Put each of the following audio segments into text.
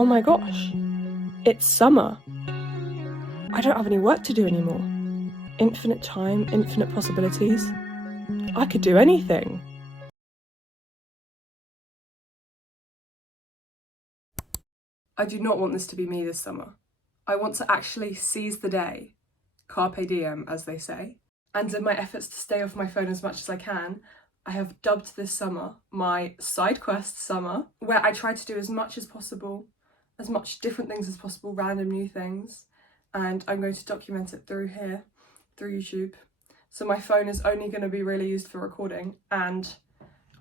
Oh my gosh, it's summer. I don't have any work to do anymore. Infinite time, infinite possibilities. I could do anything. I do not want this to be me this summer. I want to actually seize the day, carpe diem as they say, and in my efforts to stay off my phone as much as I can, I have dubbed this summer my side quest summer, where I try to do as much as possible, as much different things as possible, random new things, and I'm going to document it through here, through YouTube. So my phone is only going to be really used for recording, and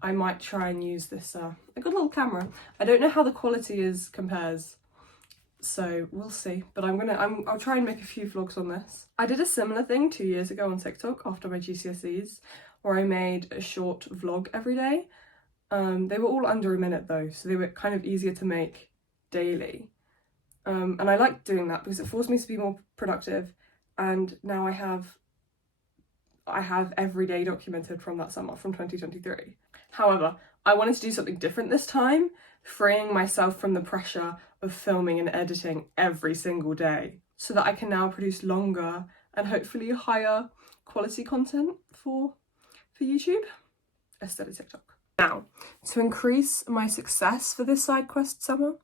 I might try and use this, I got a little camera. I don't know how the quality compares, so we'll see, but I'll try and make a few vlogs on this. I did a similar thing 2 years ago on TikTok after my GCSEs, where I made a short vlog every day. They were all under a minute though, so they were kind of easier to make daily. And I liked doing that because it forced me to be more productive, and now I have every day documented from that summer, from 2023. However, I wanted to do something different this time, freeing myself from the pressure of filming and editing every single day, so that I can now produce longer and hopefully higher quality content for YouTube instead of TikTok. Now, to increase my success for this side quest summer,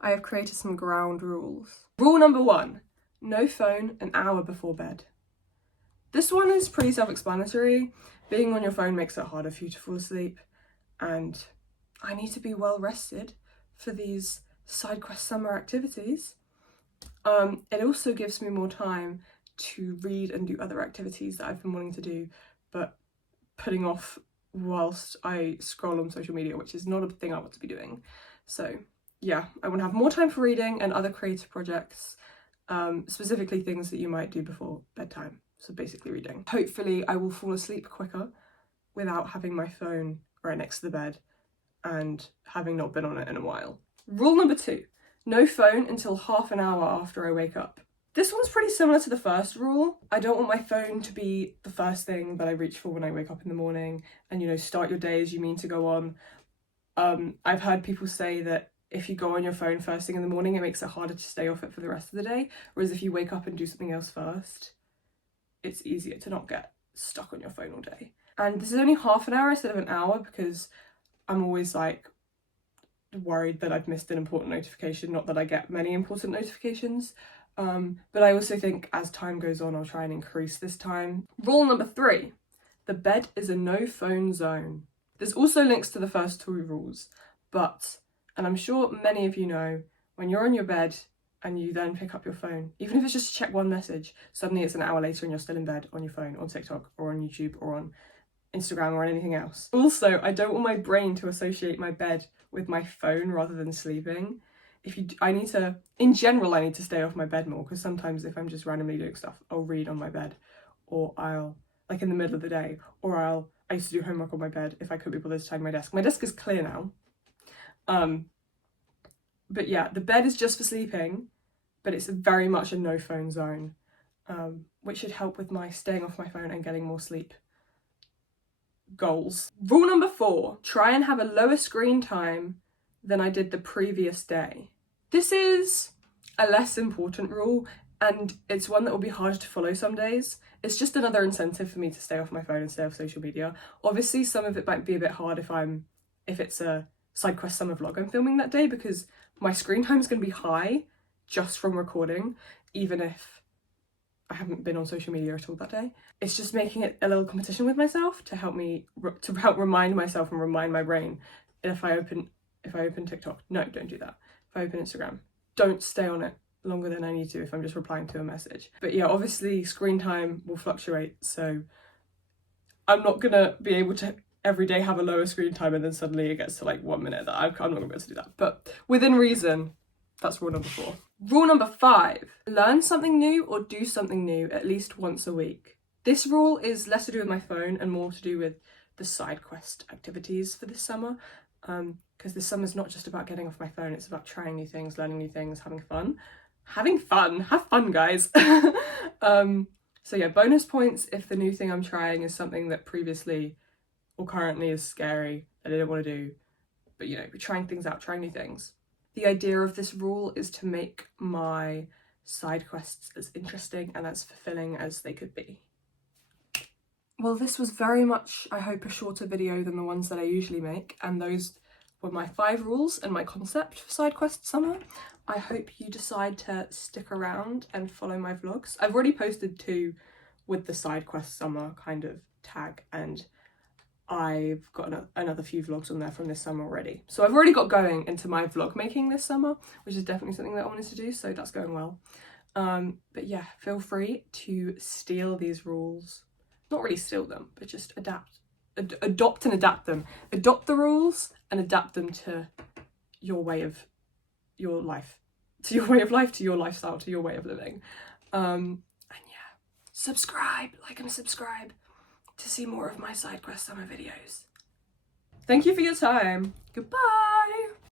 I have created some ground rules. Rule number 1, no phone an hour before bed. This one is pretty self-explanatory. Being on your phone makes it harder for you to fall asleep, and I need to be well rested for these side quest summer activities. It also gives me more time to read and do other activities that I've been wanting to do, but putting off whilst I scroll on social media, which is not a thing I want to be doing. So yeah, I want to have more time for reading and other creative projects, specifically things that you might do before bedtime. So basically reading. Hopefully I will fall asleep quicker without having my phone right next to the bed and having not been on it in a while. Rule number 2, no phone until half an hour after I wake up. This one's pretty similar to the first rule. I don't want my phone to be the first thing that I reach for when I wake up in the morning and, you know, start your day as you mean to go on. I've heard people say that if you go on your phone first thing in the morning, it makes it harder to stay off it for the rest of the day. Whereas if you wake up and do something else first, it's easier to not get stuck on your phone all day. And this is only half an hour instead of an hour because I'm always like worried that I've missed an important notification. Not that I get many important notifications, but I also think as time goes on, I'll try and increase this time. Rule number 3, the bed is a no phone zone. There's also links to the first 2 rules, but, and I'm sure many of you know, when you're on your bed and you then pick up your phone, even if it's just to check one message, suddenly it's an hour later and you're still in bed on your phone, on TikTok or on YouTube or on Instagram or anything else. Also, I don't want my brain to associate my bed with my phone rather than sleeping. In general, I need to stay off my bed more, because sometimes if I'm just randomly doing stuff, I'll read on my bed, or I'll, like in the middle of the day, or I used to do homework on my bed if I couldn't be bothered to tidy my desk. My desk is clear now. But yeah, the bed is just for sleeping, but it's very much a no phone zone, which should help with my staying off my phone and getting more sleep goals. Rule number 4, try and have a lower screen time than I did the previous day. This is a less important rule, and it's one that will be harder to follow some days. It's just another incentive for me to stay off my phone and stay off social media. Obviously, some of it might be a bit hard if it's a side quest summer vlog I'm filming that day, because my screen time is going to be high just from recording, even if I haven't been on social media at all that day. It's just making it a little competition with myself to help remind myself and remind my brain. If I open TikTok, no, don't do that. If I open Instagram, don't stay on it longer than I need to if I'm just replying to a message. But yeah, obviously screen time will fluctuate, so I'm not gonna be able to every day have a lower screen time and then suddenly it gets to like 1 minute. I'm not gonna be able to do that. But within reason, that's rule number 4. Rule number 5, learn something new or do something new at least once a week. This rule is less to do with my phone and more to do with the side quest activities for this summer. Because this summer's not just about getting off my phone, it's about trying new things, learning new things, having fun. Have fun, guys. So yeah, bonus points if the new thing I'm trying is something that previously or currently is scary, that I didn't want to do. But you know, we're trying things out, trying new things. The idea of this rule is to make my side quests as interesting and as fulfilling as they could be. Well, this was very much, I hope, a shorter video than the ones that I usually make, and those were my 5 rules and my concept for side quest summer. I hope you decide to stick around and follow my vlogs. I've already posted 2 with the side quest summer kind of tag, and I've got another few vlogs on there from this summer already. So I've already got going into my vlog making this summer, which is definitely something that I wanted to do, so that's going well. But yeah, feel free to steal these rules. Not really steal them, but just adopt and adapt them. Adopt the rules and adapt them to your way of your life, to your way of life, to your lifestyle, to your way of living. And yeah, subscribe, like and subscribe to see more of my side quest summer videos. Thank you for your time. Goodbye.